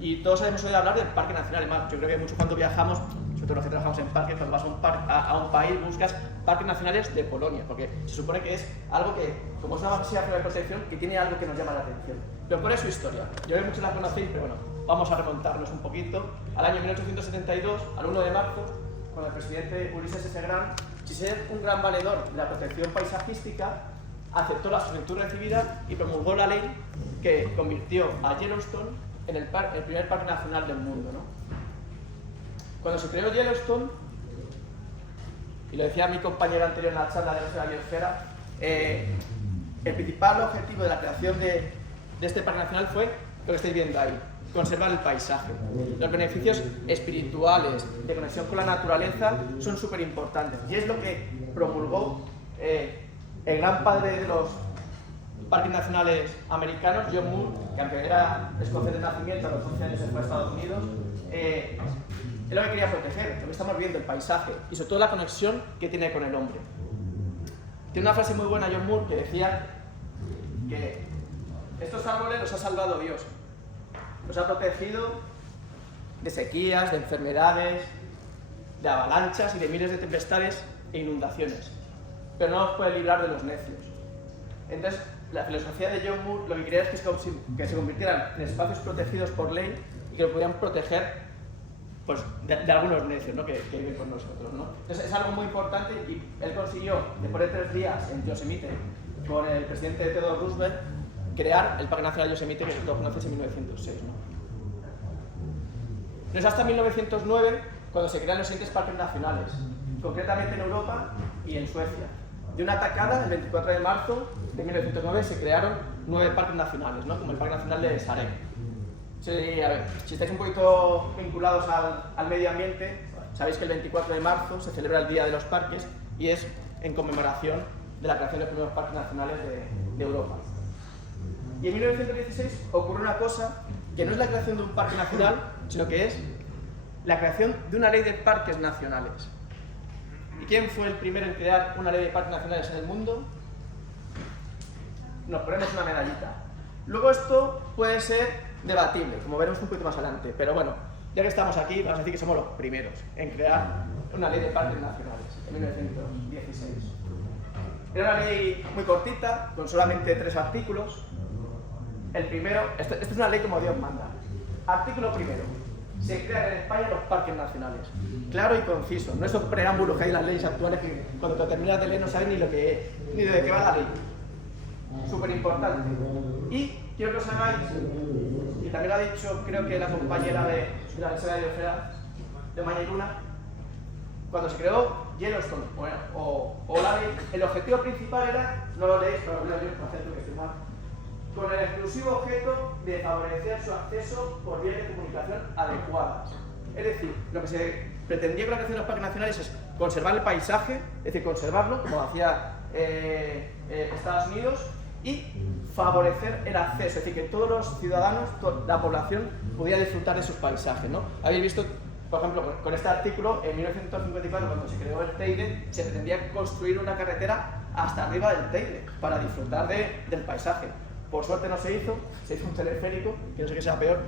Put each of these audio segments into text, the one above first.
Y todos hemos oído hablar del Parque Nacional. Además, yo creo que mucho cuando viajamos, sobre todo los que trabajamos en parques, cuando vas a un país buscas parques nacionales de Polonia, porque se supone que es algo que, como es una universidad de protección, que tiene algo que nos llama la atención. Pero ¿cuál es su historia? Yo creo que muchos la conocéis, pero bueno, vamos a remontarnos un poquito. Al año 1872, al 1 de marzo, con el presidente Ulises S. Grant, sin ser un gran valedor de la protección paisajística, aceptó la solicitud recibida y promulgó la ley que convirtió a Yellowstone en el primer parque nacional del mundo, ¿no? Cuando se creó Yellowstone, y lo decía mi compañero anterior en la charla de la biosfera, el principal objetivo de la creación de este parque nacional fue lo que estáis viendo ahí: conservar el paisaje. Los beneficios espirituales de conexión con la naturaleza son súper importantes, y es lo que promulgó el gran padre de los parques nacionales americanos, John Moore, que aunque era escocés de nacimiento, a los 11 años se fue a Estados Unidos. Es lo que quería proteger, lo que estamos viendo, el paisaje, y sobre todo la conexión que tiene con el hombre. Tiene una frase muy buena John Moore que decía que estos árboles los ha salvado Dios, los ha protegido de sequías, de enfermedades, de avalanchas y de miles de tempestades e inundaciones, pero no los puede librar de los necios. Entonces, la filosofía de John Moore lo que quería es que se convirtieran en espacios protegidos por ley y que lo pudieran proteger, pues, de algunos necios, ¿no? que viven con nosotros, ¿no? Entonces es algo muy importante, y él consiguió, después de 3 días en Yosemite, con el presidente Theodore Roosevelt, crear el Parque Nacional Yosemite, que todos conocéis, en 1906, ¿no? No es hasta 1909 cuando se crean los siguientes parques nacionales, concretamente en Europa y en Suecia. De una tacada, el 24 de marzo de 1909 se crearon 9 parques nacionales, ¿no? Como el Parque Nacional de Sarek. Sí, a ver, si estáis un poquito vinculados al medio ambiente, sabéis que el 24 de marzo se celebra el Día de los Parques, y es en conmemoración de la creación de los primeros parques nacionales de Europa. Y en 1916 ocurre una cosa que no es la creación de un parque nacional, sino que es la creación de una ley de parques nacionales. ¿Y quién fue el primero en crear una ley de parques nacionales en el mundo? Nos ponemos una medallita. Luego esto puede ser debatible, como veremos un poquito más adelante, pero bueno, ya que estamos aquí, vamos a decir que somos los primeros en crear una ley de parques nacionales, en 1916. Era una ley muy cortita, con solamente 3 artículos. El primero, esto es una ley como Dios manda. Artículo primero: se crean en España los parques nacionales. Claro y conciso, no esos preámbulos que hay en las leyes actuales que cuando te terminas de leer no sabes ni de qué va la ley. Súper importante. Y quiero que os hagáis, y también lo ha dicho creo que la compañera de la Universidad de Biosfera, de Maña y Luna, cuando se creó Yellowstone, bueno, o la ley, el objetivo principal era, no lo leéis, pero lo leo yo, acepto que estoy mal, con el exclusivo objeto de favorecer su acceso por vías de comunicación adecuadas. Es decir, lo que se pretendía con la creación de los parques nacionales es conservar el paisaje, es decir, conservarlo, como hacía Estados Unidos, y favorecer el acceso, es decir, que todos los ciudadanos, toda la población, pudiera disfrutar de sus paisajes, ¿no? Habéis visto, por ejemplo, con este artículo, en 1954, cuando se creó el Teide, se pretendía construir una carretera hasta arriba del Teide para disfrutar del paisaje. Por suerte no se hizo un teleférico, que no sé qué sea peor,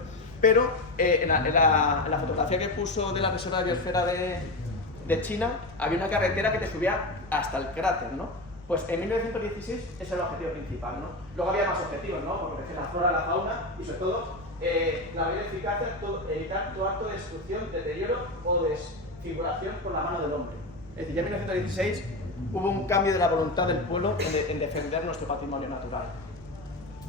pero en la fotografía que puso de la Reserva de Biosfera de China, había una carretera que te subía hasta el cráter, ¿no? Pues en 1916 ese era el objetivo principal, ¿no? Luego había más objetivos, ¿no? Por proteger la flora, la fauna y sobre todo la mayor eficacia, evitar todo acto de destrucción, deterioro o desfiguración por la mano del hombre. Es decir, ya en 1916 hubo un cambio de la voluntad del pueblo en defender nuestro patrimonio natural.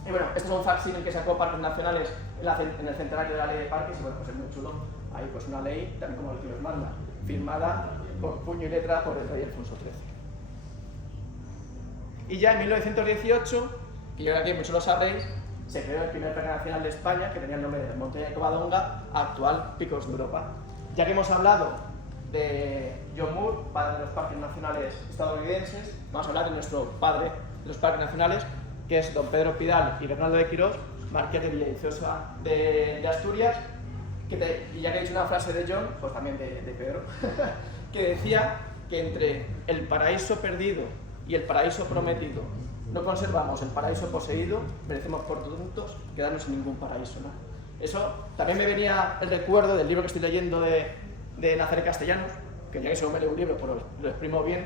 Y bueno, este es un facsímil que sacó Parques Nacionales en el centenario de la Ley de Parques, y bueno, pues es muy chulo. Hay pues una ley, también como el que os manda, firmada por puño y letra por el rey Alfonso XIII. Y ya en 1918, que yo creo que muchos lo sabréis, se creó el primer Parque Nacional de España, que tenía el nombre de Montaña de Covadonga, actual Picos de Europa. Ya que hemos hablado de John Moore, padre de los parques nacionales estadounidenses, vamos a hablar de nuestro padre de los parques nacionales, que es don Pedro Pidal y Bernardo de Quirós, marqués de Villaviciosa de Asturias, y ya que he dicho una frase de John, pues también de Pedro, que decía que entre el paraíso perdido y el paraíso prometido no conservamos el paraíso poseído, merecemos por tontos quedarnos sin ningún paraíso, ¿no? Eso también me venía el recuerdo del libro que estoy leyendo de Nazaret Castellanos, que ya que solo me leo un libro, pero lo exprimo bien,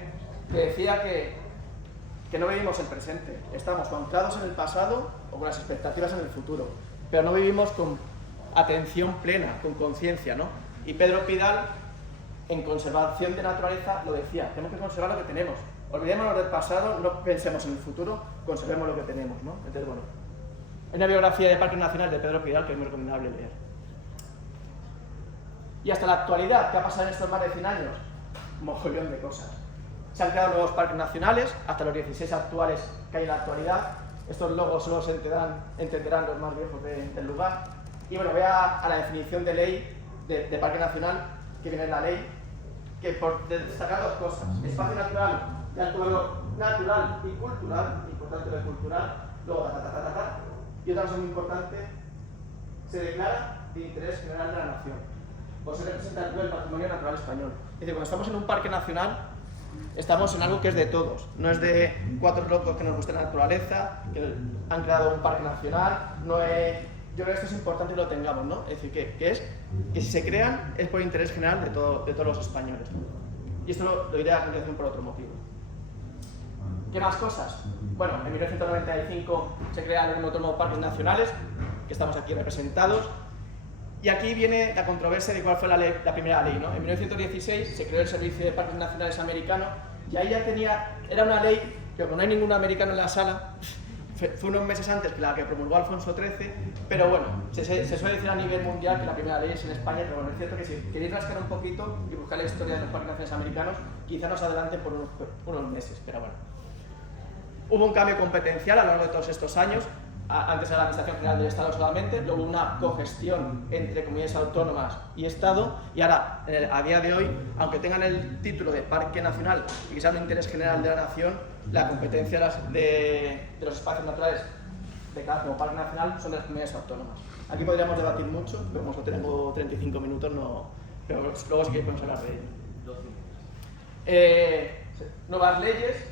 que decía que no vivimos el presente, estamos o anclados en el pasado o con las expectativas en el futuro, pero no vivimos con atención plena, con conciencia, ¿no? Y Pedro Pidal, en Conservación de Naturaleza, lo decía, tenemos que conservar lo que tenemos, olvidémonos del pasado, no pensemos en el futuro, conservemos lo que tenemos, ¿no? Entonces, bueno, hay una biografía de Parque Nacional de Pedro Pidal que es muy recomendable leer. Y hasta la actualidad, ¿qué ha pasado en estos más de 100 años? Un mogollón de cosas. Se han creado nuevos parques nacionales, hasta los 16 actuales que hay en la actualidad. Estos logos solo se entenderán los más viejos del lugar. Y bueno, voy a la definición de ley de parque nacional que viene en la ley, que por destacar dos cosas: espacio natural de alto valor natural y cultural, importante lo cultural, luego y otra cosa muy importante, se declara de interés general de la nación, o se representa el patrimonio natural español. Es decir, cuando estamos en un parque nacional, estamos en algo que es de todos, no es de 4 locos que nos gusta la naturaleza, que han creado un parque nacional, no es... Yo creo que esto es importante que lo tengamos, ¿no? Es decir, que si se crean es por interés general de todos los españoles, ¿no? Y esto lo diré a continuación por otro motivo. ¿Qué más cosas? Bueno, en 1995 se crean unos nuevos parques nacionales, que estamos aquí representados, y aquí viene la controversia de cuál fue la primera ley, ¿no? En 1916 se creó el Servicio de Parques Nacionales americano, y ahí ya era una ley que, como no hay ningún americano en la sala, fue unos meses antes que la que promulgó Alfonso XIII, pero bueno, se suele decir a nivel mundial que la primera ley es en España, pero bueno, es cierto que si queréis rascar un poquito y buscar la historia de los parques nacionales americanos, quizá nos adelanten por unos meses, pero bueno. Hubo un cambio competencial a lo largo de todos estos años. Antes era la Administración General del Estado solamente, luego una cogestión entre comunidades autónomas y Estado, y ahora, a día de hoy, aunque tengan el título de Parque Nacional y que sea un interés general de la nación, la competencia de los espacios naturales de cada como Parque Nacional son de las comunidades autónomas. Aquí podríamos debatir mucho, pero como solo tengo 35 minutos, pero luego sí que podemos hablar de ello. Nuevas leyes,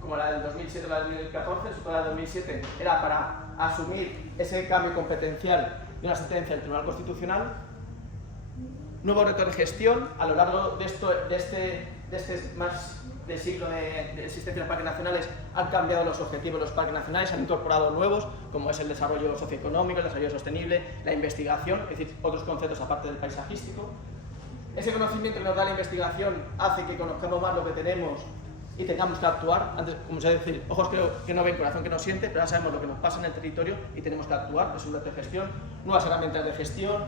como la del 2007 o la del 2014, la del 2007 era para asumir ese cambio competencial de una sentencia del Tribunal Constitucional. Nuevos retos de gestión. A lo largo de este más de siglo de existencia de los parques nacionales han cambiado los objetivos de los parques nacionales, han incorporado nuevos, como es el desarrollo socioeconómico, el desarrollo sostenible, la investigación, es decir, otros conceptos aparte del paisajístico. Ese conocimiento que nos da la investigación hace que conozcamos más lo que tenemos y tengamos que actuar. Antes, como se decir, ojos que no ven, corazón que no siente, pero ahora sabemos lo que nos pasa en el territorio y tenemos que actuar. Es un reto de gestión, nuevas herramientas de gestión,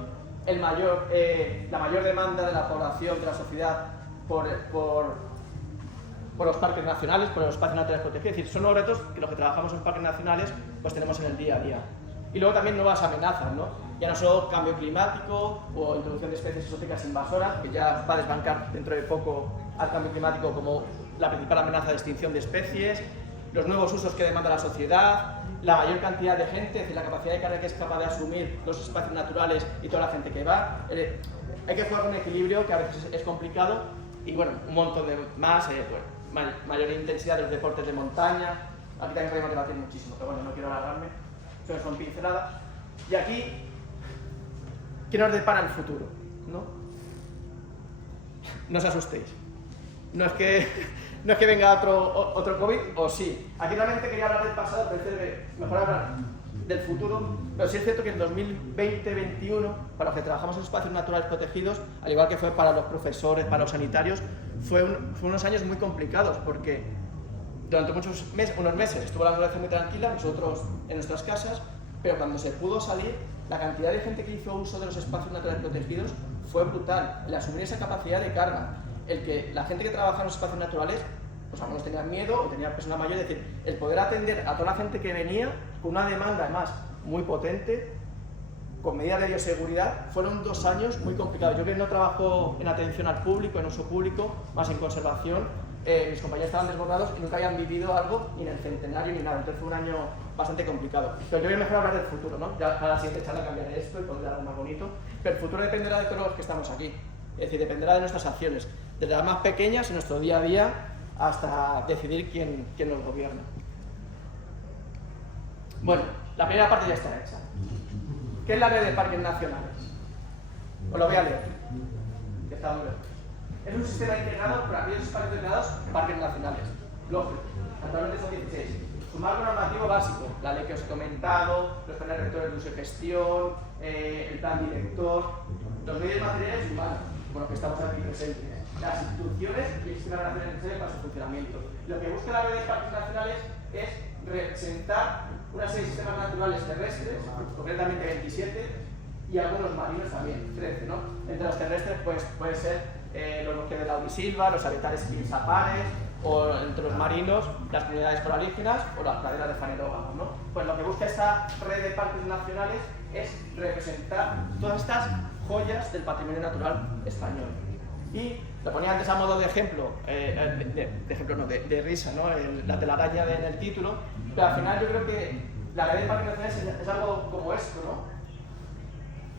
la mayor demanda de la población, de la sociedad por los parques nacionales, por los espacios naturales protegidos. Es decir, son los retos que los que trabajamos en parques nacionales pues tenemos en el día a día. Y luego también nuevas amenazas, ¿no? Ya no solo cambio climático o introducción de especies exóticas invasoras, que ya va a desbancar dentro de poco al cambio climático como la principal amenaza de extinción de especies, los nuevos usos que demanda la sociedad, la mayor cantidad de gente, es decir, la capacidad de carga que es capaz de asumir los espacios naturales y toda la gente que va. Hay que jugar con un equilibrio que a veces es complicado y bueno, un montón de más, mayor intensidad de los deportes de montaña. Aquí también podemos debatir muchísimo, pero bueno, no quiero alargarme, solo son pinceladas. Y aquí, ¿qué nos depara el futuro? No os asustéis. No es que venga otro COVID, o sí. Aquí realmente quería hablar del pasado, pero es mejor hablar del futuro. Pero sí es cierto que en 2020-2021, para los que trabajamos en espacios naturales protegidos, al igual que fue para los profesores, para los sanitarios, fue unos años muy complicados, porque durante unos meses estuvo la naturaleza muy tranquila, nosotros en nuestras casas, pero cuando se pudo salir, la cantidad de gente que hizo uso de los espacios naturales protegidos fue brutal. El asumir esa capacidad de carga, el que la gente que trabaja en los espacios naturales, pues algunos tenían miedo o tenían personas mayores, es decir, el poder atender a toda la gente que venía con una demanda además muy potente, con medidas de bioseguridad, fueron 2 años muy complicados. Yo que no trabajo en atención al público, en uso público, más en conservación, mis compañeros estaban desbordados y nunca habían vivido algo ni en el centenario ni nada, entonces fue un año bastante complicado. Pero yo voy a mejor hablar del futuro, ¿no? Ya para la siguiente charla cambiaré esto y pondré algo más bonito, pero el futuro dependerá de todos los que estamos aquí, es decir, dependerá de nuestras acciones, desde las más pequeñas en nuestro día a día hasta decidir quién nos gobierna. Bueno, la primera parte ya está hecha. ¿Qué es la red de parques nacionales? Os lo voy a leer, que está muy bien. Es un sistema integrado por aquellos espacios declarados parques nacionales. Lógico, actualmente son 16. Su marco normativo básico, la ley que os he comentado, los planes rectores de uso y gestión, el plan director, los medios materiales y humanos, con los que estamos aquí presentes, las instituciones y el sistema nacional necesario para su funcionamiento. Lo que busca la red de parques nacionales es representar una serie de sistemas naturales terrestres, concretamente 27, y algunos marinos también, 13, ¿no? Entre los terrestres pues, puede ser los bosques de laurisilva, los habitantes y pinzapares, o entre los marinos, las comunidades coralígenas o las praderas de faneróganos, ¿no? Pues lo que busca esta red de parques nacionales es representar todas estas joyas del patrimonio natural español. Y lo ponía antes a modo de ejemplo, de risa, ¿no? La telaraña en el título, pero al final yo creo que la red de parques nacionales es algo como esto, ¿no?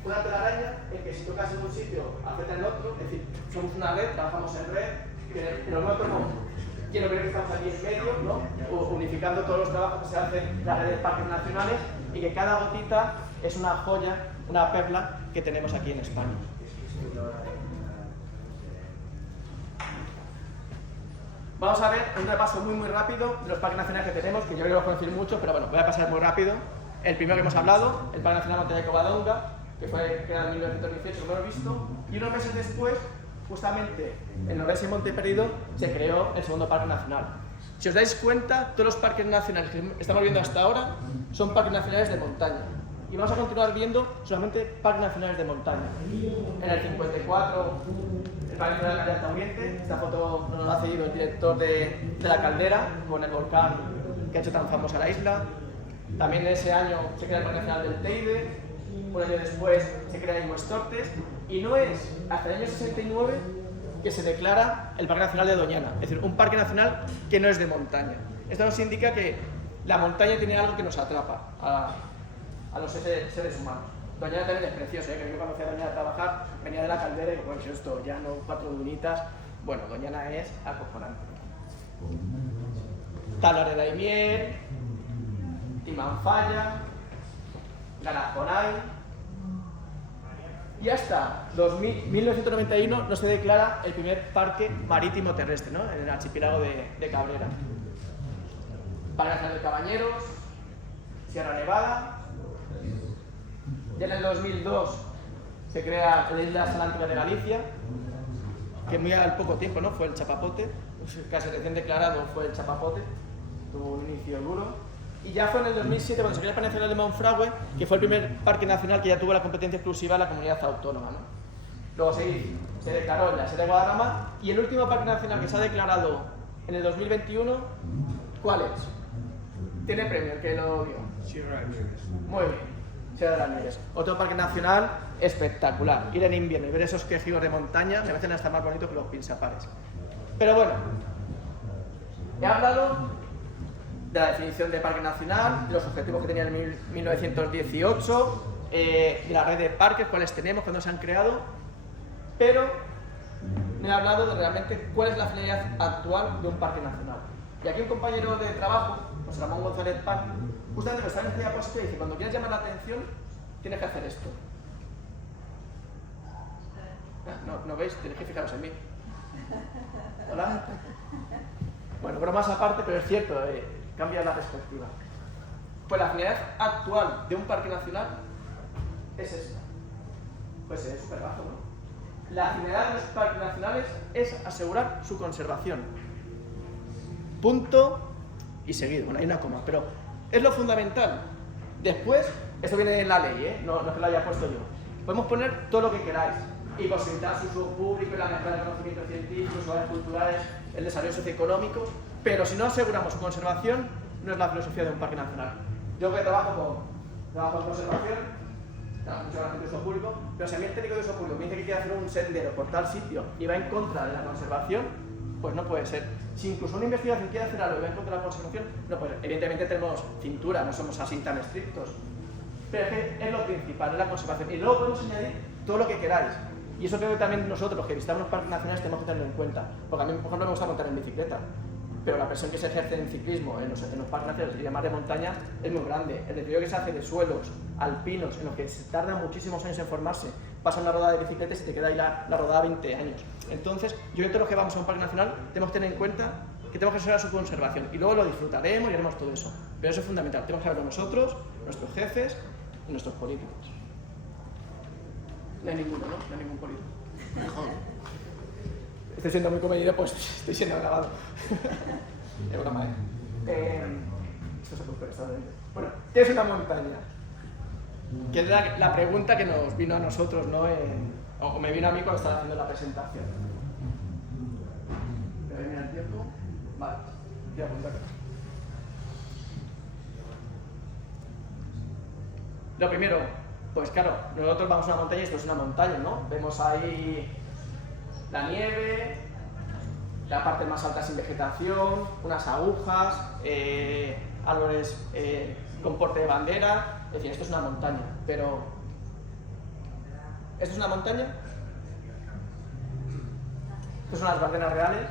Una telaraña es que si tocas en un sitio, afecta en otro, es decir, somos una red, trabajamos en red, pero nosotros no. Quiero creer que estamos aquí en medio, ¿no? Unificando todos los trabajos que se hacen en la red de parques nacionales y que cada gotita es una joya, una perla que tenemos aquí en España. Vamos a ver un repaso muy rápido de los parques nacionales que tenemos, que yo creo que los conocéis mucho, pero bueno, voy a pasar muy rápido. El primero que hemos hablado, el Parque Nacional Montaña de Covadonga, que fue creado en 1918, como hemos visto, y unos meses después, justamente en Orense y Monte Perdido, se creó el segundo Parque Nacional. Si os dais cuenta, todos los parques nacionales que estamos viendo hasta ahora son parques nacionales de montaña. Y vamos a continuar viendo solamente parques nacionales de montaña. En el 54, el Parque Nacional de la Caldera Oriente, esta foto nos la ha cedido el director de la Caldera, con el volcán que ha hecho tan famosa la isla. También en ese año se crea el Parque Nacional del Teide, un año después se crea Ingüestortes, y no es hasta el año 69 que se declara el Parque Nacional de Doñana, es decir, un parque nacional que no es de montaña. Esto nos indica que la montaña tiene algo que nos atrapa a los seres humanos. Doñana también es preciosa, que yo cuando fui a Doñana a trabajar, venía de la Caldera y bueno, si esto ya no 4 dunitas, bueno, Doñana es acojonante. Talarera y Mier, Timanfaya, Garajonay, y hasta 1991 no se declara el primer parque marítimo terrestre, ¿no? En el archipiélago de Cabrera. Parque Nacional de Cabañeros, Sierra Nevada. Ya en el 2002 se crea la isla Salántica de Galicia, que muy al poco tiempo, ¿no? Fue el chapapote, casi recién declarado fue el chapapote, tuvo un inicio duro. Y ya fue en el 2007 cuando se creó el Parque Nacional de Monfragüe, que fue el primer parque nacional que ya tuvo la competencia exclusiva de la comunidad autónoma, ¿no? Luego se declaró en la Sierra de Guadarrama, y el último parque nacional que se ha declarado en el 2021, ¿cuál es? Tiene premio, el que lo vio. Sierra de Nieves. Muy bien, Sierra de las Nieves. Otro parque nacional espectacular. Ir en invierno y ver esos quejidos de montaña me parecen hasta más bonitos que los pinzapares. Pero bueno, he hablado de la definición de parque nacional, de los objetivos que tenía en 1918, de la red de parques, cuáles tenemos, cuándo se han creado, pero me he hablado de realmente cuál es la finalidad actual de un parque nacional. Y aquí un compañero de trabajo, José Ramón González Paz, justamente lo está en esta diapositiva y dice, cuando quieras llamar la atención, tienes que hacer esto. ¿No veis? Tenéis que fijaros en mí. ¿Hola? Bueno, bromas aparte, pero es cierto, cambia la perspectiva. Pues la finalidad actual de un parque nacional es esta. Pues es súper bajo, ¿no? La finalidad de los parques nacionales es asegurar su conservación. Punto y seguido. Bueno, hay una coma, pero es lo fundamental. Después, esto viene en la ley, no es que lo haya puesto yo. Podemos poner todo lo que queráis y posibilitar su uso público, la mejora del conocimiento científico, sus valores culturales, el desarrollo socioeconómico, pero si no aseguramos su conservación, no es la filosofía de un parque nacional. Yo que trabajo en conservación, trabajo mucho en el uso público, pero si a mí el técnico de uso público me dice que quiere hacer un sendero por tal sitio y va en contra de la conservación, pues no puede ser. Si incluso una investigación quiere hacer algo y va en contra de la conservación, no puede. Evidentemente tenemos cintura, no somos así tan estrictos, pero es lo principal, es la conservación. Y luego podemos añadir todo lo que queráis. Y eso creo que también nosotros, los que visitamos los parques nacionales, tenemos que tenerlo en cuenta. Porque a mí, por ejemplo, me gusta montar en bicicleta. pero la presión que se ejerce en ciclismo, en los parques nacionales y demás de montaña, es muy grande. El deterioro que se hace de suelos alpinos, en los que se tarda muchísimos años en formarse, pasa una rodada de bicicleta y se te queda ahí la rodada 20 años. Entonces, yo creo que los que vamos a un parque nacional tenemos que tener en cuenta que tenemos que asegurar su conservación, y luego lo disfrutaremos y haremos todo eso. Pero eso es fundamental, tenemos que saberlo nosotros, nuestros jefes y nuestros políticos. No hay ninguno, ¿no? No hay ningún político. Mejor. Estoy siendo muy comedido, pues estoy siendo grabado. Es broma, esto se puede prestar. Bueno, ¿qué es una montaña? Que es la pregunta que nos vino a nosotros, ¿no? O me vino a mí cuando estaba haciendo la presentación. ¿Me viene el tiempo? Vale, voy a apuntar. Lo primero, pues claro, nosotros vamos a una montaña y esto es una montaña, ¿no? Vemos ahí la nieve, la parte más alta sin vegetación, unas agujas, árboles con porte de bandera, es decir, esto es una montaña, pero ¿esto es una montaña? Estas son las banderas reales,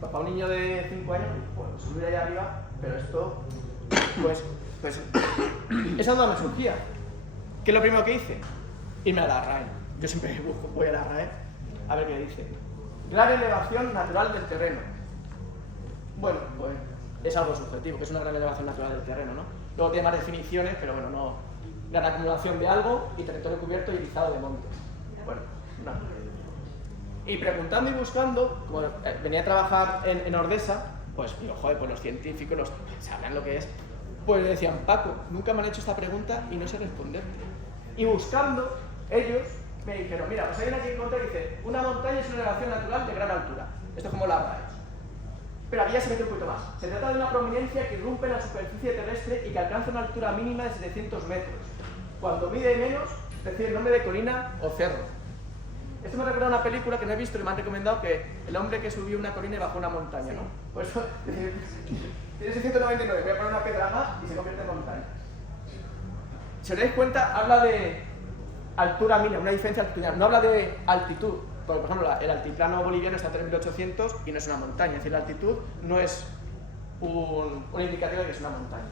pues para un niño de 5 años, pues subir allá arriba, pero esto, pues esa duda me surgía. ¿Qué es lo primero que hice? Irme a la RAE. Yo siempre voy a la RAE a ver qué dice. Gran elevación natural del terreno. Bueno, pues es algo subjetivo, que es una gran elevación natural del terreno, ¿no? Luego tiene más definiciones, pero bueno, no. Gran acumulación de algo y territorio cubierto y erizado de montes. Bueno, no. Y preguntando y buscando, como venía a trabajar en Ordesa, pues digo, joder, pues los científicos sabrán lo que es. Pues le decían, Paco, nunca me han hecho esta pregunta y no sé responderte. Y buscando, ellos me dijeron, mira, pues hay una que encontré y dice, una montaña es una elevación natural de gran altura. Esto es como la RAE. Pero aquí ya se mete un poquito más. Se trata de una prominencia que irrumpe en la superficie terrestre y que alcanza una altura mínima de 700 metros. Cuando mide menos, recibe el nombre de colina o cerro. Esto me recuerda a una película que no he visto y me han recomendado, que el hombre que subió una colina y bajó una montaña, ¿no? Pues tiene 699, voy a poner una piedra más y se convierte en montaña. Si os dais cuenta, habla de altura mínima, una diferencia altitudinal, no habla de altitud. Porque, por ejemplo, el altiplano boliviano está a 3.800 y no es una montaña, es decir, la altitud no es un indicativo de que es una montaña.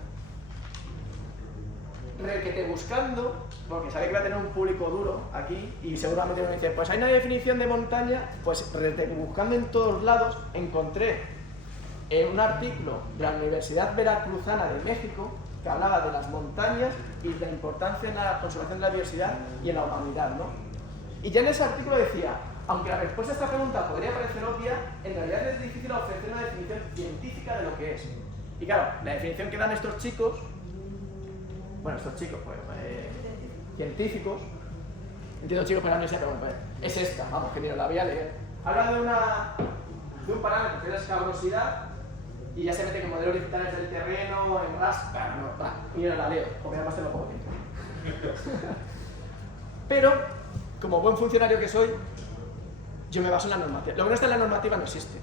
Requete buscando, porque sabéis que va a tener un público duro aquí y seguramente me dice, pues hay una definición de montaña, pues buscando en todos lados encontré un artículo de la Universidad Veracruzana de México que hablaba de las montañas y la importancia en la conservación de la biodiversidad y en la humanidad, ¿no? Y ya en ese artículo decía, aunque la respuesta a esta pregunta podría parecer obvia, en realidad es difícil ofrecer una definición científica de lo que es. Y claro, la definición que dan estos chicos, científicos, entiendo chicos para la universidad, pero bueno, es esta, vamos, que ni la voy a leer. Habla de un parámetro que es la escabrosidad y ya se mete con modelos digitales del terreno, en raspa, y yo no la leo, porque además tengo poco tiempo. Pero, como buen funcionario que soy, yo me baso en la normativa. Lo que no está en la normativa no existe.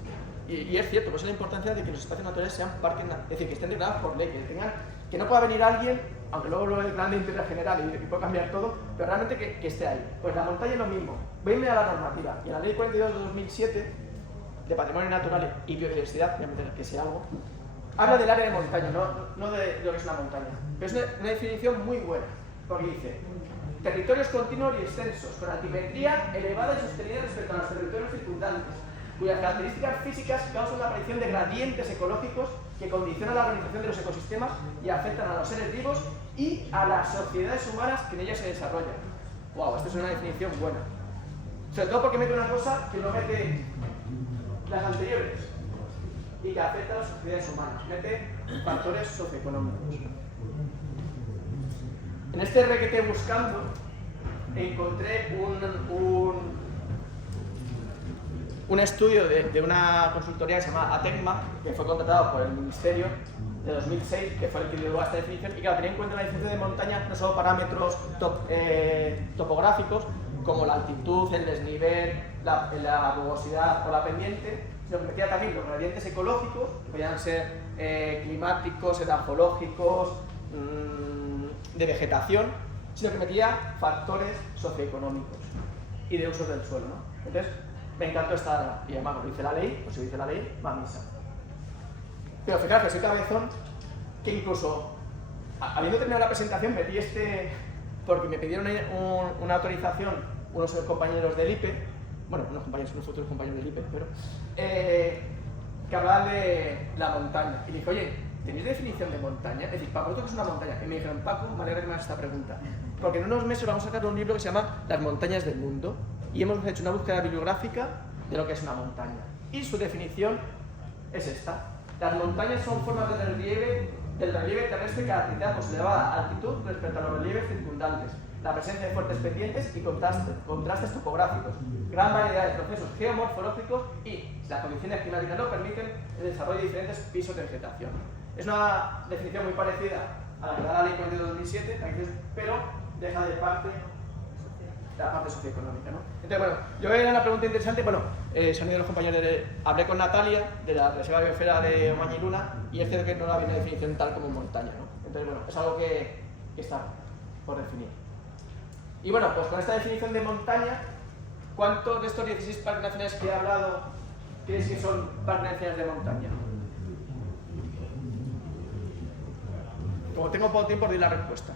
Y es cierto, pues es la importancia de que los espacios naturales sean parques, es decir, que estén declarados por ley, que no pueda venir alguien, aunque luego lo declaran de interés general y puede cambiar todo, pero realmente que esté ahí. Pues la montaña es lo mismo. Venme a la normativa. Y en la ley 42 de 2007, de patrimonio natural y biodiversidad, voy a meter que sea algo, habla del área de montaña, no de lo que es una montaña. Pero es una definición muy buena, porque dice, territorios continuos y extensos, con altimetría elevada y sostenida respecto a los territorios circundantes, cuyas características físicas causan la aparición de gradientes ecológicos que condicionan la organización de los ecosistemas y afectan a los seres vivos y a las sociedades humanas que en ellas se desarrollan. Wow, esta es una definición buena. Sobre todo porque mete una cosa que no mete las anteriores y que afecta a las sociedades humanas. Mete factores socioeconómicos. En este requete buscando encontré un estudio de una consultoría que se llama ATECMA, que fue contratado por el Ministerio de 2006, que fue el que dio esta definición, y claro, tenía en cuenta la definición de montaña no solo parámetros topográficos, como la altitud, el desnivel, la rugosidad o la pendiente, sino que metía también los gradientes ecológicos, que podían ser climáticos, edafológicos, de vegetación, sino que metía factores socioeconómicos y de usos del suelo, ¿no? Entonces, me encantó esta, y además lo dice la ley, pues si dice la ley, va a misa. Pero fijaros que soy cabezón, que incluso, habiendo terminado la presentación, metí porque me pidieron una autorización unos compañeros del IPE, bueno, unos futuros compañeros del IPE, pero, que hablaban de la montaña. Y dije, oye, ¿tenéis definición de montaña? Es decir, ¿para vosotros qué es una montaña? Y me dijeron, Paco, me alegra que me hagas esta pregunta. Porque en unos meses vamos a sacar un libro que se llama Las montañas del mundo. Y hemos hecho una búsqueda bibliográfica de lo que es una montaña. Y su definición es esta. Las montañas son formas del relieve terrestre caracterizadas por su elevada altitud respecto a los relieves circundantes, la presencia de fuertes pendientes y contrastes topográficos, gran variedad de procesos geomorfológicos y, si las condiciones climáticas lo permiten, el desarrollo de diferentes pisos de vegetación. Es una definición muy parecida a la que da la Ley 42 de 2007, pero deja de parte la parte socioeconómica, ¿no? Entonces, bueno, yo era una pregunta interesante, bueno, se han ido los compañeros, hablé con Natalia de la Reserva Biosfera de Omaña y Luna y es cierto que no había una definición tal como montaña, ¿no? Entonces, bueno, es algo que está por definir. Y bueno, pues con esta definición de montaña, ¿cuántos de estos 16 parques nacionales que he hablado creéis que son parques nacionales de montaña? Como tengo poco tiempo, doy la respuesta.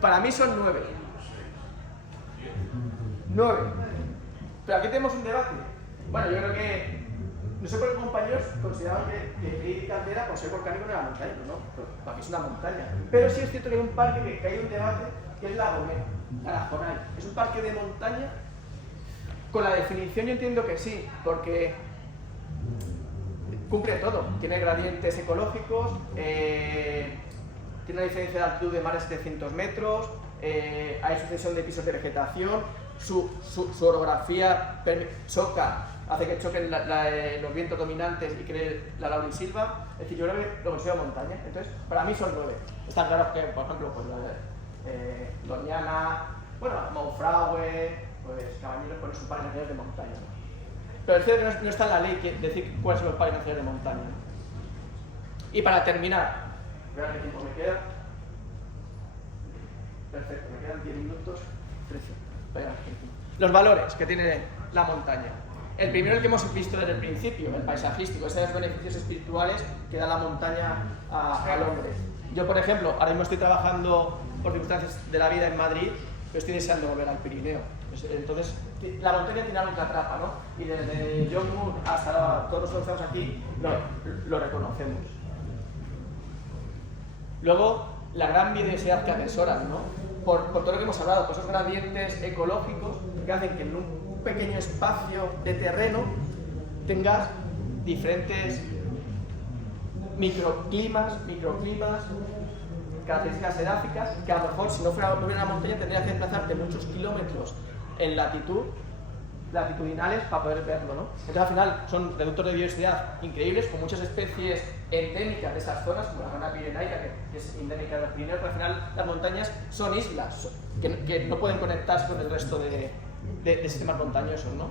Para mí son 9. 9. Pero aquí tenemos un debate. Bueno, yo creo que no sé por qué compañeros consideraban que Lady Caldera, por ser volcánico, no era montaña, ¿no? Pero para mí es una montaña. Pero sí es cierto que hay un parque que hay un debate, que es La Gomera, Arajonay. Es un parque de montaña. Con la definición yo entiendo que sí, porque cumple todo. Tiene gradientes ecológicos, tiene una diferencia de altitud de más de 700 metros, hay sucesión de pisos de vegetación, su orografía hace que choquen los vientos dominantes y cree la laurisilva. Es decir, yo creo que lo considero montaña. Entonces, para mí son 9. Están claros que, por ejemplo, pues Doñana, bueno, Monfragüe, pues Cabañeros, pues son parques nacionales de montaña, ¿no? Pero es cierto que no está en la ley decir cuáles son los parques nacionales de montaña, ¿no? Y para terminar, vean qué tiempo me queda. Perfecto, me quedan 10 minutos. 13. Los valores que tiene la montaña. El primero, el que hemos visto desde el principio, el paisajístico, esos beneficios espirituales que da la montaña al hombre. Yo, por ejemplo, ahora mismo estoy trabajando por circunstancias de la vida en Madrid, pero estoy deseando volver al Pirineo. Entonces, la montaña tiene algo que atrapa, ¿no? Y desde John Moore hasta todos los que estamos aquí lo reconocemos. Luego, la gran biodiversidad que atesoran, ¿no? Por todo lo que hemos hablado, por esos gradientes ecológicos que hacen que en un pequeño espacio de terreno tengas diferentes microclimas, características edáficas, que a lo mejor si no hubiera una montaña tendrías que desplazarte muchos kilómetros en latitudinales para poder verlo, ¿no? Entonces al final son reductos de biodiversidad increíbles, con muchas especies endémicas de esas zonas, como la rana pirenaica, que es endémica de los Pirineos, pero al final las montañas son islas que no pueden conectarse con el resto de sistemas montañosos, ¿no?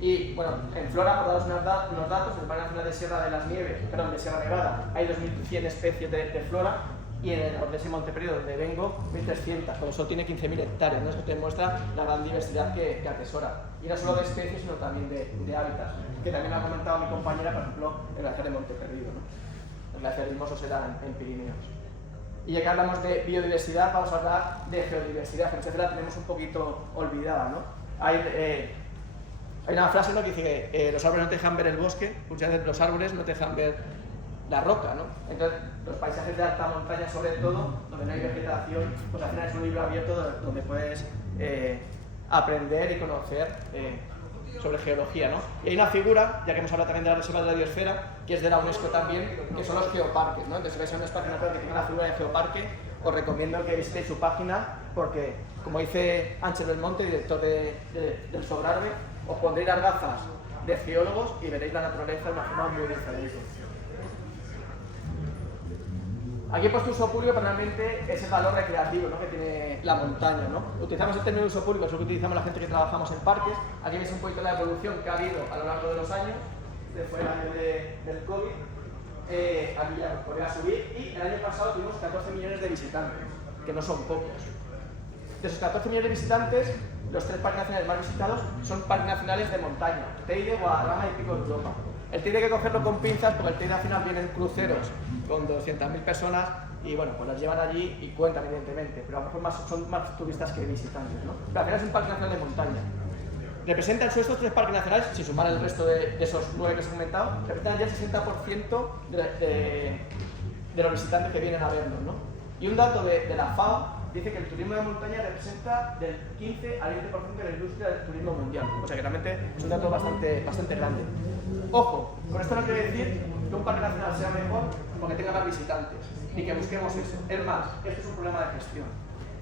Y bueno, en flora, por daros unos datos, en el Parque Nacional de Sierra de las Nieves, perdón, de Sierra Nevada, hay 2.100 especies de flora, y en el norte de Monteperio, donde vengo, 1.300, pero solo tiene 15.000 hectáreas, ¿no? Eso te demuestra la gran diversidad que atesora. Y no solo de especies, sino también de hábitats, que también me ha comentado mi compañera, por ejemplo, el glaciar de Monteperdido, ¿no? El glaciar Hermoso se da en Pirineos. Y ya que hablamos de biodiversidad, vamos a hablar de geodiversidad, que muchas veces la tenemos un poquito olvidada, ¿no? Hay una frase, ¿no?, que dice que los árboles no te dejan ver el bosque, muchas veces los árboles no te dejan ver la roca, ¿no? Entonces, los paisajes de alta montaña, sobre todo, donde no hay vegetación, pues al final es un libro abierto donde puedes aprender y conocer sobre geología, ¿no? Y hay una figura, ya que hemos hablado también de la Reserva de la Biosfera, que es de la UNESCO también, que son los geoparques, ¿no? Entonces, si vais a un espacio natural que tenga la figura de geoparque, os recomiendo que visitéis su página, porque, como dice Ángel Belmonte, director del Sobrarbe, os pondréis las gafas de geólogos y veréis la naturaleza de una forma muy diferente. Aquí he puesto uso público, pero realmente es el valor recreativo, ¿no?, que tiene la montaña, ¿no? Utilizamos el término uso público, es lo que utilizamos la gente que trabajamos en parques. Aquí veis un poquito la evolución que ha habido a lo largo de los años, después del año del COVID, aquí ya volvió a subir, y el año pasado tuvimos 14 millones de visitantes, que no son pocos. De esos 14 millones de visitantes, los 3 parques nacionales más visitados son parques nacionales de montaña, Teide, Guadarrama y Pico de Europa. El TEID hay que cogerlo con pinzas porque el TEID al final vienen cruceros con 200.000 personas y bueno, pues las llevan allí y cuentan evidentemente, pero a lo mejor son más turistas que visitantes, ¿no? Pero al final es un parque nacional de montaña. Representan estos 3 parques nacionales, si suman el resto de esos 9 que os he comentado, representan ya el 60% de los visitantes que vienen a verlos, ¿no? Y un dato de la FAO dice que el turismo de montaña representa del 15 al 20% de la industria del turismo mundial. O sea que realmente es un dato bastante grande. Ojo, con esto no quiere decir que un parque nacional sea mejor porque tenga más visitantes, ni que busquemos eso. Es más, esto es un problema de gestión.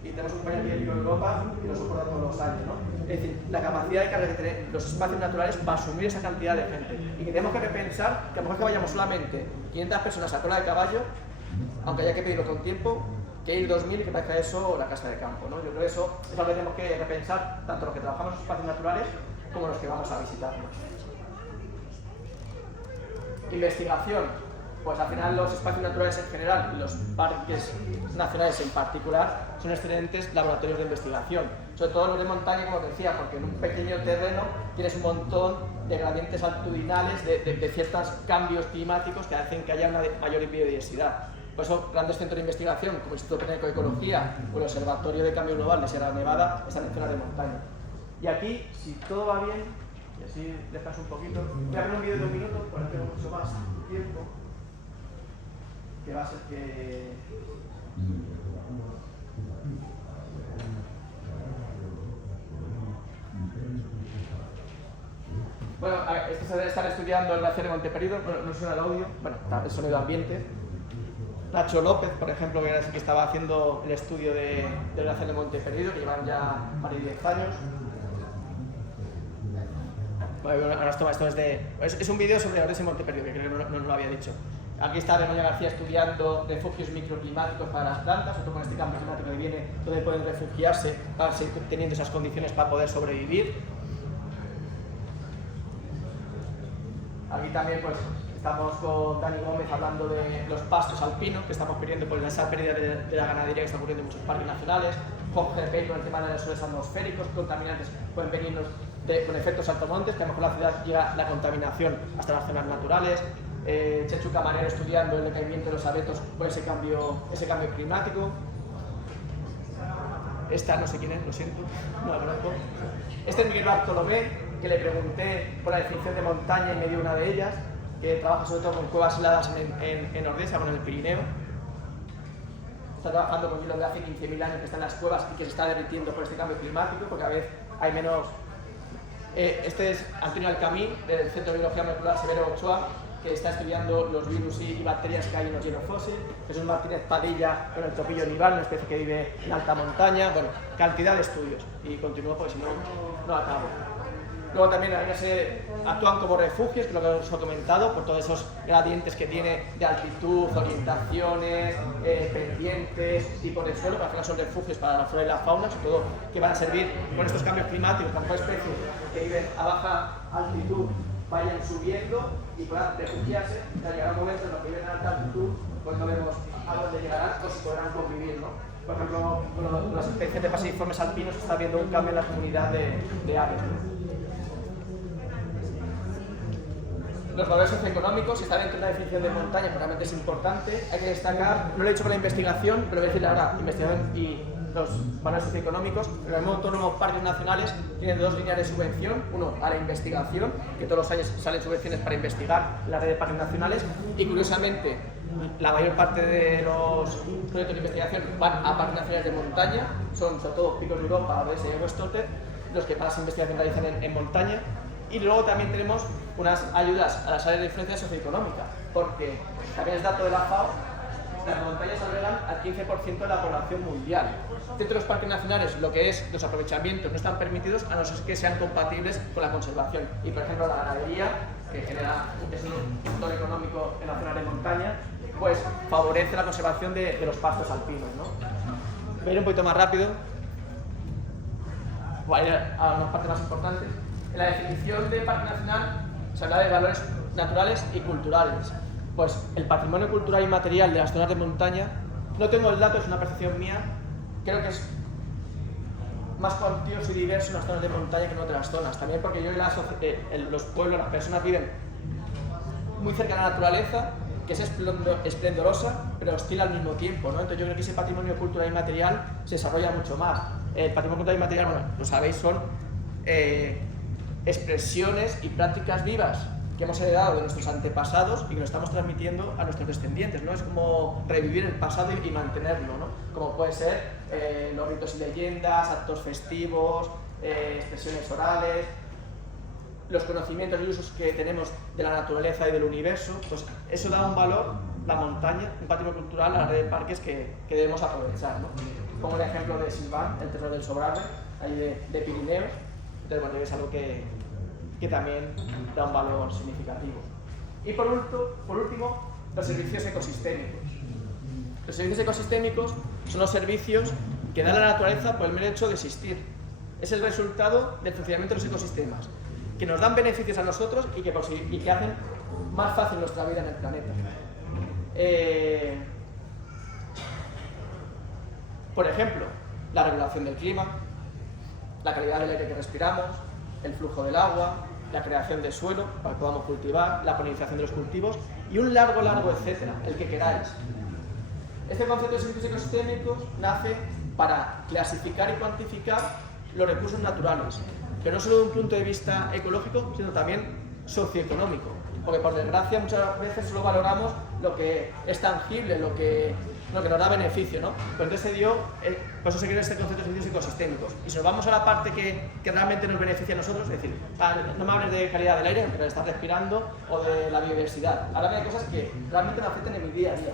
Y tenemos un país en Europa que lo soporta todos los años, ¿no? Es decir, la capacidad de carga que tienen los espacios naturales para asumir esa cantidad de gente. Y que tenemos que repensar que a lo mejor que vayamos solamente 500 personas a cola de caballo, aunque haya que pedirlo con tiempo, que ir 2.000 y que parezca eso la casa de campo, ¿no? Yo creo que eso es algo que tenemos que repensar, tanto los que trabajamos en los espacios naturales como los que vamos a visitarlos. Investigación. Pues al final los espacios naturales en general y los parques nacionales en particular son excelentes laboratorios de investigación. Sobre todo los de montaña, como decía, porque en un pequeño terreno tienes un montón de gradientes altitudinales, de ciertos cambios climáticos que hacen que haya una mayor biodiversidad. Por eso grandes centros de investigación como el Instituto Técnico de Ecología o el Observatorio de Cambio Global de Sierra Nevada están en zonas de montaña. Y aquí, si todo va bien, y así descanso un poquito, voy a ver un vídeo de 1 minuto para que tenga mucho más tiempo. Que va a ser que... Bueno, esto se debe estar estudiando el glaciar de Monteperído, bueno, no suena el audio, bueno, está el sonido ambiente. Nacho López, por ejemplo, que era el que estaba haciendo el estudio del glaciar de Monteperído, que llevan ya más de 10 años. Bueno, ahora esto es un vídeo sobre Ores y Monteperído, que creo que no lo había dicho. Aquí está Begoña García estudiando refugios microclimáticos para las plantas, sobre todo con este cambio climático que viene, donde pueden refugiarse para seguir teniendo esas condiciones para poder sobrevivir. Aquí también pues estamos con Dani Gómez hablando de los pastos alpinos que estamos perdiendo por esa pérdida de la ganadería que está ocurriendo en muchos parques nacionales. Jorge Pei con el tema de los suelos atmosféricos, contaminantes pueden venirnos con efectos altomontes, que a lo mejor la ciudad llega la contaminación hasta las zonas naturales. Chechu Camarero estudiando el decaimiento de los abetos por ese cambio climático. Esta no sé quién es, lo siento, no la conozco. Este es Miguel Bartolomé, que le pregunté por la definición de montaña y me dio una de ellas, que trabaja sobre todo con cuevas heladas en Ordesa, en el Pirineo. Está trabajando con hielo de hace 15.000 años que está en las cuevas y que se está derritiendo por este cambio climático, porque a veces hay menos... Este es Antonio Alcamí, del Centro de Biología Molecular Severo Ochoa, que está estudiando los virus y bacterias que hay en los hielos fósiles. Jesús Martínez Padilla con el topillo nival, una especie que vive en alta montaña. Bueno, cantidad de estudios. Y continúo porque si no acabo. Luego también actúan como refugios, que es lo que os he comentado, por todos esos gradientes que tiene de altitud, orientaciones, pendientes, tipos de suelo, que al final son refugios para la flora y la fauna, sobre todo que van a servir con estos cambios climáticos, con especies que viven a baja altitud vayan subiendo y puedan refugiarse. Ya llegará un momento en el que viven a alta altitud, pues no vemos a dónde llegarán o si podrán convivir, ¿no? Por ejemplo, con las especies de paseriformes alpinos está habiendo un cambio en la comunidad de aves. Los valores socioeconómicos está dentro de una definición de montaña, pero realmente es importante. Hay que destacar, no lo he dicho con la investigación, pero voy a decirle ahora, investigación y los valores socioeconómicos. El Organismo Autónomo Parques Nacionales tiene 2 líneas de subvención, uno a la investigación, que todos los años salen subvenciones para investigar la red de parques nacionales, y curiosamente la mayor parte de los proyectos de investigación van a parques nacionales de montaña, son sobre todo Picos de Europa, Ordesa y Westote, los que más investigación realizan en montaña. Y luego también tenemos unas ayudas a las áreas de influencia socioeconómica, porque también es dato de la FAO, las montañas albergan al 15% de la población mundial. Dentro de los parques nacionales, lo que es los aprovechamientos no están permitidos a no ser que sean compatibles con la conservación. Y por ejemplo la ganadería, que genera un sector económico en la zona de montaña, pues favorece la conservación de los pastos alpinos, ¿no? Voy a ir un poquito más rápido, voy a ir a unas partes más importantes. En la definición de parque nacional se habla de valores naturales y culturales. Pues el patrimonio cultural y material de las zonas de montaña, no tengo el dato, es una percepción mía, creo que es más cuantioso y diverso en las zonas de montaña que en otras zonas. También porque yo y los pueblos, las personas viven muy cerca de la naturaleza, que es esplendorosa, pero hostil al mismo tiempo, ¿no? Entonces yo creo que ese patrimonio cultural y material se desarrolla mucho más. El patrimonio cultural y material, bueno, lo sabéis, son expresiones y prácticas vivas que hemos heredado de nuestros antepasados y que nos estamos transmitiendo a nuestros descendientes, ¿no? Es como revivir el pasado y mantenerlo, ¿no? Como puede ser los ritos y leyendas, actos festivos, expresiones orales, los conocimientos y usos que tenemos de la naturaleza y del universo. Pues eso da un valor, la montaña, un patrimonio cultural, a la red de parques que debemos aprovechar, ¿no? Como el ejemplo de Silván, el Terror del Sobrarbe, ahí de Pirineos. Entonces, bueno, es algo que también da un valor significativo. Y por último, los servicios ecosistémicos. Los servicios ecosistémicos son los servicios que da la naturaleza por el mero hecho de existir. Es el resultado del funcionamiento de los ecosistemas, que nos dan beneficios a nosotros y que hacen más fácil nuestra vida en el planeta. Por ejemplo, la regulación del clima, la calidad del aire que respiramos, el flujo del agua, la creación de suelo para que podamos cultivar, la polinización de los cultivos y un largo etcétera, el que queráis. Este concepto de servicios ecosistémicos nace para clasificar y cuantificar los recursos naturales, pero no solo de un punto de vista ecológico, sino también socioeconómico, porque por desgracia muchas veces solo valoramos lo que es tangible, lo que nos da beneficio, ¿no? Pues entonces por eso se creó este concepto de servicios ecosistémicos. Y si nos vamos a la parte que realmente nos beneficia a nosotros, es decir, no me hables de calidad del aire, pero de estar respirando, o de la biodiversidad. Háblame de cosas que realmente nos afectan en mi día a día.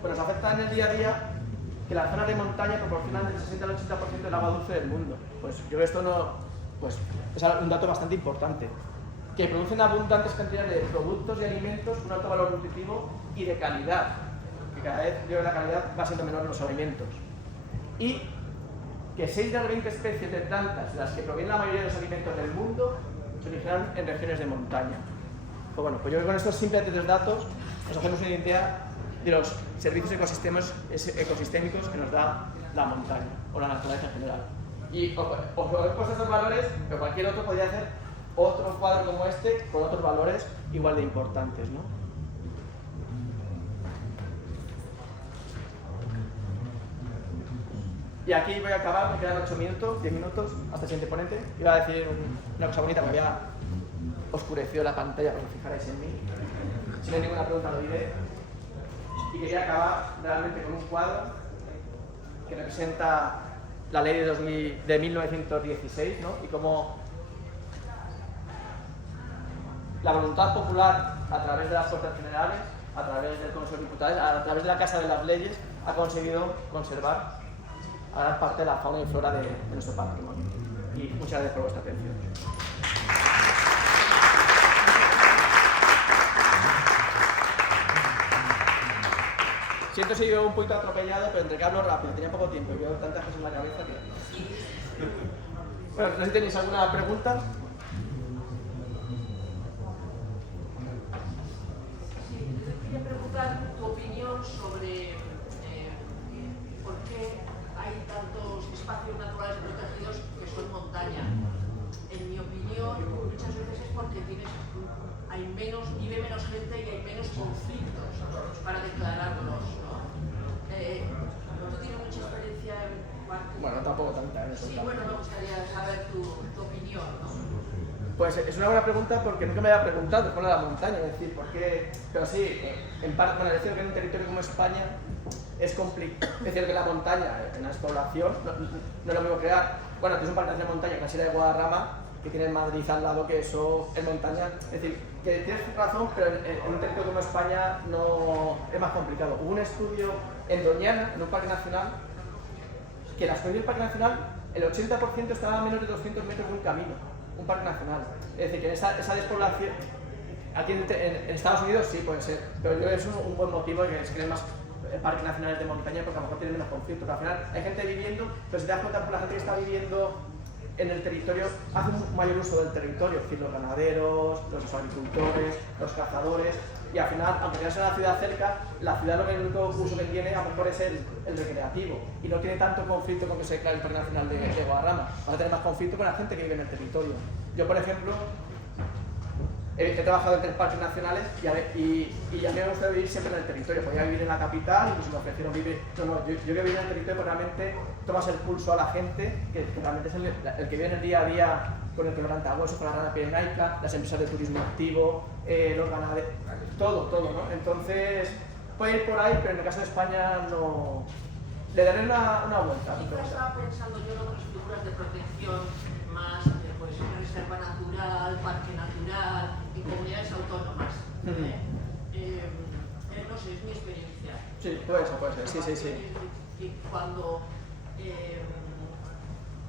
Pues nos afecta en el día a día que las zonas de montaña proporcionan del 60 al 80% del agua dulce del mundo. Pues yo creo que esto pues es un dato bastante importante. Que producen abundantes cantidades de productos y alimentos con un alto valor nutritivo y de calidad. Que cada vez yo creo que la calidad va siendo menor en los alimentos. Y que 6 de las 20 especies de plantas de las que provienen la mayoría de los alimentos del mundo se originan en regiones de montaña. Pues bueno, pues yo creo que con estos simples 3 datos nos hacemos una idea de los servicios ecosistémicos que nos da la montaña o la naturaleza en general. Y os he puesto estos valores, pero cualquier otro podría hacer otro cuadro como este con otros valores igual de importantes, ¿no? Y aquí voy a acabar, me quedan 8 minutos, 10 minutos hasta el siguiente ponente. Iba a decir una cosa bonita, porque había oscurecido la pantalla para que os fijarais en mí. Si no hay ninguna pregunta lo diré. Y quería acabar realmente con un cuadro que representa la ley de 1916, ¿no? Y cómo la voluntad popular, a través de las Cortes Generales, a través del Consejo de Diputados, a través de la Casa de las Leyes, ha conseguido conservar a gran parte de la fauna y flora de nuestro patrimonio. Y muchas gracias por vuestra atención. Siento si yo un poquito atropellado, pero entre que hablo rápido, tenía poco tiempo y veo tantas cosas en la cabeza que... Bueno, no sé si tenéis alguna pregunta. Sí, yo quería preguntar tu opinión sobre por qué hay tantos espacios naturales protegidos que son montaña. En mi opinión, muchas veces es porque vive menos gente y hay menos conflictos para declararlos, ¿no? ¿Tú tienes mucha experiencia en parques? Bueno, tampoco tanta en eso. Sí, bueno, me gustaría saber tu opinión, ¿no? Pues es una buena pregunta porque nunca me había preguntado por la montaña, es decir, ¿por qué? Pero sí, en parte, bueno, es decir que en un territorio como España es complicado. Es decir, que la montaña en la despoblación no es lo mismo crear. Bueno, tienes un parque de montaña, la Sierra de Guadarrama, que tiene Madrid al lado, que eso es montaña. Es decir, que tienes razón, pero en un territorio como España no es más complicado. Hubo un estudio en Doñana, en un parque nacional, que en las condiciones del parque nacional el 80% estaba a menos de 200 metros de un camino, un parque nacional. Es decir, que en esa despoblación, aquí en Estados Unidos sí puede ser, pero yo creo que es un buen motivo de que se creen más parques nacionales de montaña porque a lo mejor tienen menos conflictos. Pero al final hay gente viviendo, pero si te das cuenta, por la gente que está viviendo en el territorio hace un mayor uso del territorio, es decir, los ganaderos, los agricultores, los cazadores, y al final, aunque tengas una ciudad cerca, la ciudad lo único uso que tiene a lo mejor es el recreativo, y no tiene tanto conflicto con que se declare el Parque Nacional de Guadarrama. Va a tener más conflicto con la gente que vive en el territorio. Yo, por ejemplo, he trabajado en 3 parques nacionales y a mí me gusta vivir siempre en el territorio. Podía vivir en la capital, incluso me ofrecieron vivir. No, yo que vivir en el territorio, pues realmente tomas el pulso a la gente, que realmente es el que vive en el día a día con el quebrantahuesos, con la rana pirenaica, las empresas de turismo activo, los ganaderos, todo, ¿no? Entonces, puede ir por ahí, pero en el caso de España no. Le daré una vuelta. Quizás estaba pensando yo en otras figuras de protección más, pues reserva natural, parque natural y comunidades autónomas. No sé, es mi experiencia. Sí, puede ser, sí. Y cuando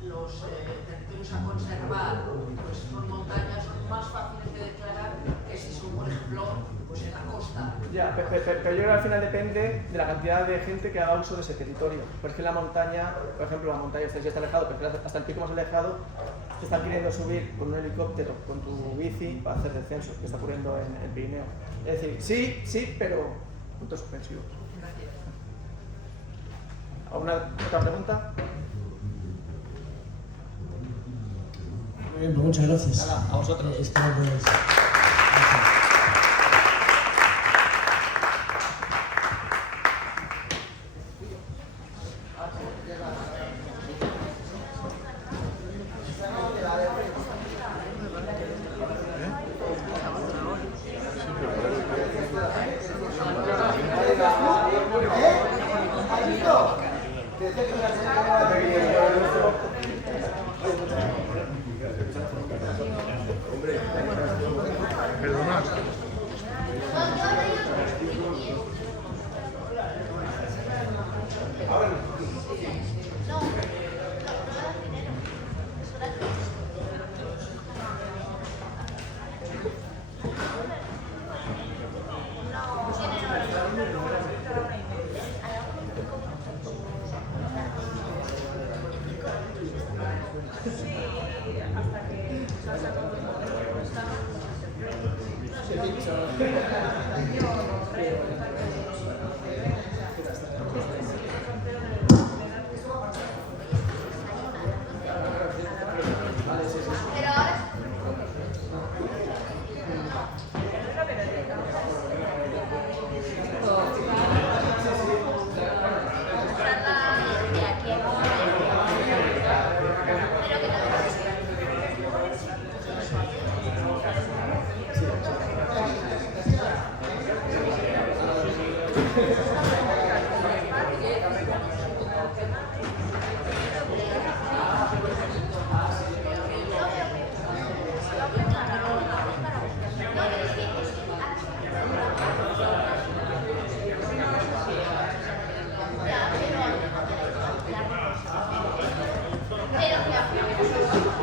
los territorios a conservar pues son montañas, son más fáciles de declarar que si son, por ejemplo, pues en la costa. Ya, pero yo creo que al final depende de la cantidad de gente que haga uso de ese territorio. Porque en la montaña, por ejemplo, la montaña ya está alejado, pero hasta el pico más alejado, te están queriendo subir con un helicóptero, con tu bici, para hacer descensos, que está ocurriendo en el Pirineo. Es decir, sí, pero puntos suspensivos. Gracias. ¿Alguna otra pregunta? Muy bien, pues muchas gracias. Nada, a vosotros. Espero pues... Sí, hasta que